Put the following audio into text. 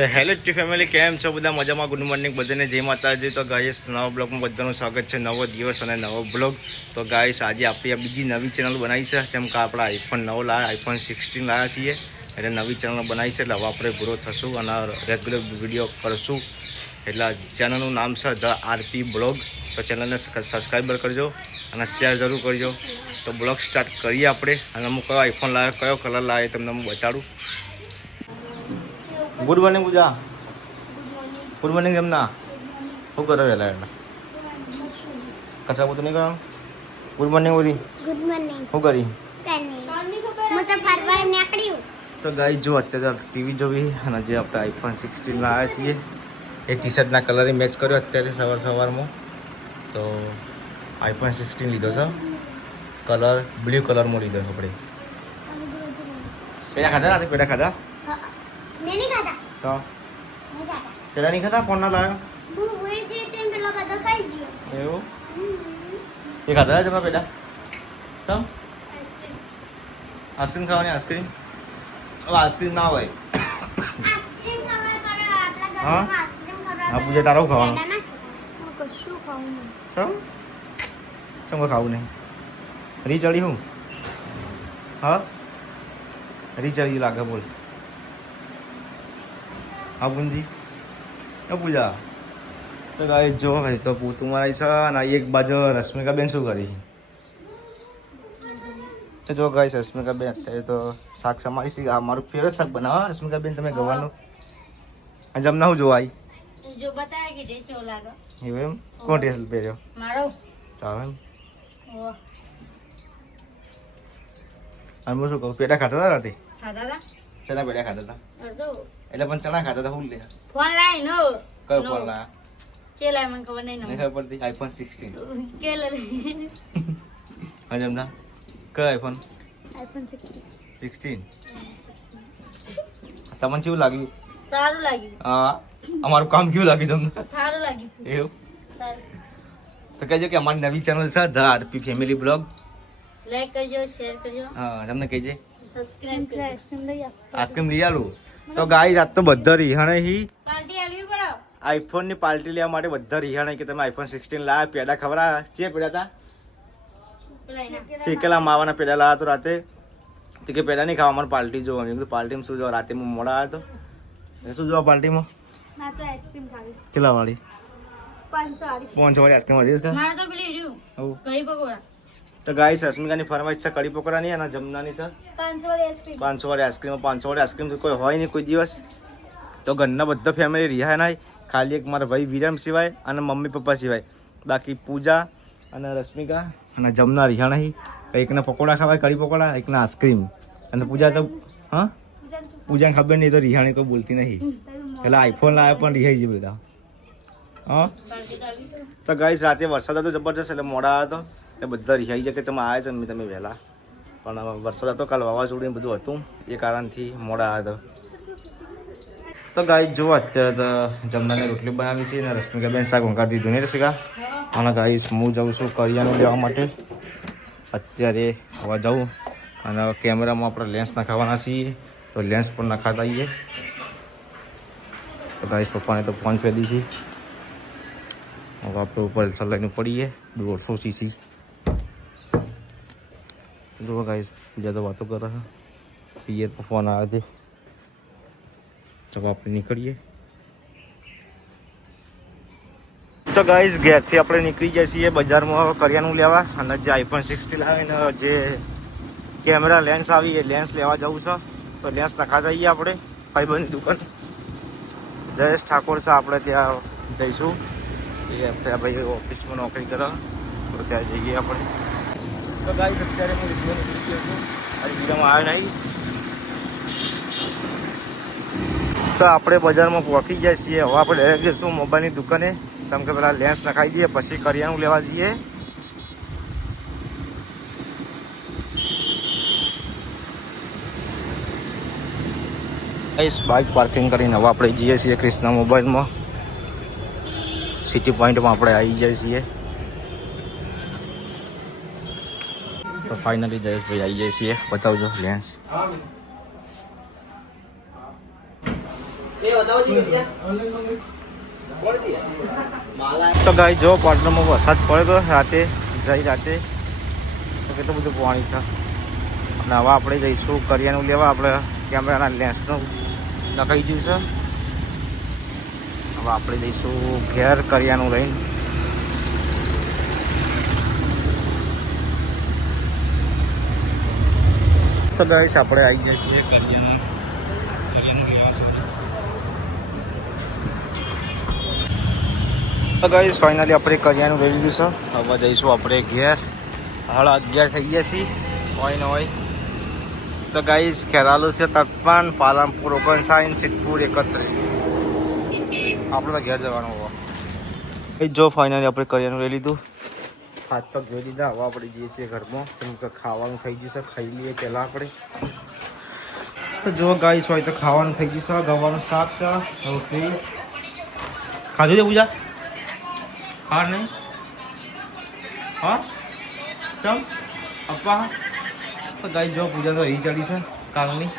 તો hello two family, કેમ છો બધા? મજામાં? ગુડ મોર્નિંગ બધાને, જય માતાજી. તો ગાઈસ નવા બ્લોગમાં બધાનું સ્વાગત છે. નવો દિવસ અને નવો બ્લોગ. તો ગાઈસ આજે આપણી આ બીજી નવી ચેનલ બનાવી છે. જેમ કે આપણે આઈફોન નવો લાવ્યા, આઈફોન 16 લાવ્યા છીએ, એટલે નવી ચેનલ બનાવી છે. એટલે હવે આપણે ગ્રો થશું અને રેગ્યુલર વિડીયો કરશું. એટલે ચેનલનું નામ છે ધ આરપી બ્લોગ. તો ચેનલને સબસ્ક્રાઈબર કરજો અને શેર જરૂર કરજો. તો બ્લોગ સ્ટાર્ટ કરીએ આપણે. અને હું કયો આઈફોન લાવ્યો, કયો કલર લાવ્યો તમને હું બતાડું. ગુડ મોર્નિંગ પૂજા. ગુડ મોર્નિંગ એમના. શું કરો વહેલા એટલે કચરા પોતું નહીં કરો? ગુડ મોર્નિંગ બોલી. Good morning. શું કરી? હું તો ફરવા નીકળ્યું. તો ગાઈ જો અત્યારે ટીવી જોવી અને જે આપણે આઈફોન 16 લાવ્યા છીએ એ ટી શર્ટના કલરે મેચ કર્યો અત્યારે સવારમાં. તો આઈફોન 16 લીધો છે, કલર બ્લુ કલરમાં લીધો આપણે. પેલા ખાધા રાતે? પેલા ખાધા નહીં ખાતા. તો નહીં ખાતા. પેલા નહીં ખાધા? ફોન ના લાવ્યો હું હોય છે તેમ પેલા બધા ખાઈ ગયો. એવું? એ ખાધા જમા પેલા? સમ આઈસ્ક્રીમ ખાવાની? આઈસ્ક્રીમ હવે આઈસ્ક્રીમ ના હોય. આઈસ્ક્રીમ ખાવા પર આટલા હા? ગરમીમાં આઈસ્ક્રીમ ખાવા હા પૂજા તારું ખાવાનું. પેડા ના ખાતા. હું કશું ખાવું નહીં. સમ કોઈ ખાવું નહીં. રી ચડી હું? હા રી ચડી લાગે બોલ. હા પૂંજી એ પૂજા. તો ગાઈ જો ભાઈ તો પૂતું મારી છે અને એક બાજુ રશ્મિકાબેન શું કરી? તો જો ગાઈ રશ્મિકાબેન અત્યારે તો શાક સમારી છે. આ મારું ફેવરેટ શાક બનાવો રશ્મિકાબેન તમે ગવાનું. અને જમના હું જોવા આવી? જો બતાવે કે ડે ચોલાનો એવું એમ? કોણ ડ્રેસ પહેર્યો? મારો ચાલો એમ. ઓ અને હું શું કહું, પેટા ખાતા હતા રાતે? ખાધા ચણા પેટા ખાતા હતા અડધો એટલે પણ ચણા ખાતા હતા. શું લે ફોન લાઈ નો કયો ફોન લાયા? કે લાઈ મને ખબર નહીં નહીં ખબર પડતી. આઈફોન 16. કે લાઈ હા જમના કયો આઈફોન? આઈફોન 16 16. તમને કેવું લાગ્યું? સારું લાગ્યું. હા અમારું કામ કેવું લાગ્યું તમને? સારું લાગ્યું. એવું? સારું. તો કહેજો કે અમારી નવી ચેનલ છે the RP family blog. Like કરજો, શેર કરજો, હા તમને કહેજે સબસ્ક્રાઇબ કરજો. આઈસ્ક્રીમ લઈ આપ. આઈસ્ક્રીમ લઈ આલું. તો ગાઈ રાત તો બધા રિહાણે હી પાર્ટી આલવી પડો. આઈફોનની પાર્ટી લેવા માટે બધા રિહાણે કે તમે આઈફોન 16 લાવ્યા. પેડા ખવડાવ્યા છે? પેડા હતા પેલા એના શેકેલા માવાના પેડા લાવ્યા તો રાતે. તો કે પેડા નહીં ખાવા, અમારે પાર્ટી જોવાની. મેં કીધું પાર્ટીમાં શું જોવા? રાતે હું મોડા આવ્યો તો શું જોવા પાર્ટીમાં? ના તો આઈસ્ક્રીમ ખાવી. કેટલા વાળી? 500 વાળી. 500 વાળી આઈસ્ક્રીમ હતી કે? મારે તો પેલી રહ્યું હવું. કઢી પકોડા. તો ગાઈસ રશ્મિકાની ફરમાઈશ છે કઢી પકોડાની અને જમનાની છે 500 વાળી આઈસ્ક્રીમ. 500 વાળી આઈસ્ક્રીમ. 500 વાળી આઈસ્ક્રીમ કોઈ હોય નહીં કોઈ દિવસ. તો ઘરના બધા ફેમિલી રહ્યા નહીં, ખાલી એક મારા ભાઈ વિરમ સિવાય અને મમ્મી પપ્પા સિવાય. બાકી પૂજા અને રશ્મિકા અને જમના રહ્યા નહીં. એકને પકોડા ખાવાય કઢી પકોડા, એકને આઈસ્ક્રીમ. અને પૂજા તો હા પૂજાને ખબર નહીં તો રિહાણી કોઈ બોલતી નહીં. એટલે આઈફોન લાવ્યા પણ રિહાઈ છે બધા. હા તો ગાઈસ રાતે વરસાદ હતો જબરજસ્ત એટલે મોડા આવ્યા હતો. એ બધા રિહાઈ છે કે તમે આવ્યા છો તમે વહેલા, પણ વરસાદ હતો કાલ વાવાઝોડું બધું હતું એ કારણથી મોડા આવ્યા હતા. તો ગાઈસ જો અત્યારે તો જમવાની રોટલી બનાવી છે અને રશ્મિકાબેન શાક વંગાડી દીધું નહીં રશ્મિકા? અને ગાઈસ હું જાઉં છું કરિયાણું લેવા માટે. અત્યારે હવે જાઉં અને કેમેરામાં આપણે લેન્સ નાખાવાના છીએ તો લેન્સ પણ નખાતા આવીએ. તો ગાઈસ પપ્પાને તો ફોન ફેરી છે. હવે આપણે ઉપર લઈને પડીએ 150 cc. જો ગાઈસ પૂજા તો વાતો કરે છે, પિયર પર ફોન આવે છે. તો આપણે નીકળીએ. તો ગાઈસ ઘેરથી આપણે નીકળી જઈએ છીએ બજારમાં કરિયાણું લેવા અને જે આઈફોન 16 લાવીને જે કેમેરા લેન્સ આવી એ લેન્સ લેવા જવું છે. તો લેન્સ નખાતા જઈએ આપણે ફાઈબરની દુકાન. જયેશ ઠાકોર છે, આપણે ત્યાં જઈશું. એ ત્યાં ભાઈ ઓફિસમાં નોકરી કરે તો ત્યાં જઈએ આપણે. તો ગાઈસ અત્યારે હું રીતમાં નીકળી ગયો છું, આજે બીજામાં આવ્યો નહીં. તો આપણે બજારમાં પહોંચી જાય છીએ. હવે આપણે ડાયરેક્ટ જઈશું મોબાઈલની દુકાને. જેમ કે પેલા લેન્સ નખાઈ દઈએ પછી કરિયાણું લેવા જઈએ. બાઇક પાર્કિંગ કરીને હવે આપણે જઈએ છીએ ક્રિષ્ના મોબાઈલમાં. સિટી પોઈન્ટમાં આપણે આવી જઈએ છીએ. તો ફાઇનલી જયેશભાઈ આવી જાય છીએ. બતાવજો લેન્સ. તો ગાઈ જો પાટણમાં વરસાદ પડે તો રાતે રાતે તો કેટલું બધું પાણી છે અને હવે આપણે જઈશું કરિયાનું લેવા. આપણે કેમેરાના લેન્સનું નખાઈ ગયું છે. હવે આપણે જઈશું ઘેર કરિયાનું લઈને. તો ગાઈસ આપણે આવી જઈએ છીએ કરિયાનું લેવા સુધી. તો ગાઈસ ફાઇનલી આપણે કરિયાનું લઈ લીધું છે. હવે જઈશું આપણે ઘેર. 11:30 થઈ ગયા છીએ. હોય ને હોય તો ગાઈસ ખેરાલુ છે 53, પાલનપુર 59, સિદ્ધપુર 31. આપણે તો ઘેર જવાનું હોવા. જો ફાઇનલી આપણે કરિયાનું લઈ લીધું. હાથ પગ જોઈ લીધા. હવે આપણે જઈએ છીએ ઘરમાં. કેમ કે ખાવાનું થઈ ગયું છે. ખાઈ લઈએ પહેલાં આપણે. તો જો ગાઈસ હોય તો ખાવાનું થઈ ગયું છે. ગવાનું શાક છે, રોટલી. ખાધું છે પૂજા? હા નહીં? હા ચમ અપ્પા. તો ગાઈ જો પૂજા તો રહી ચડી છે કાલની.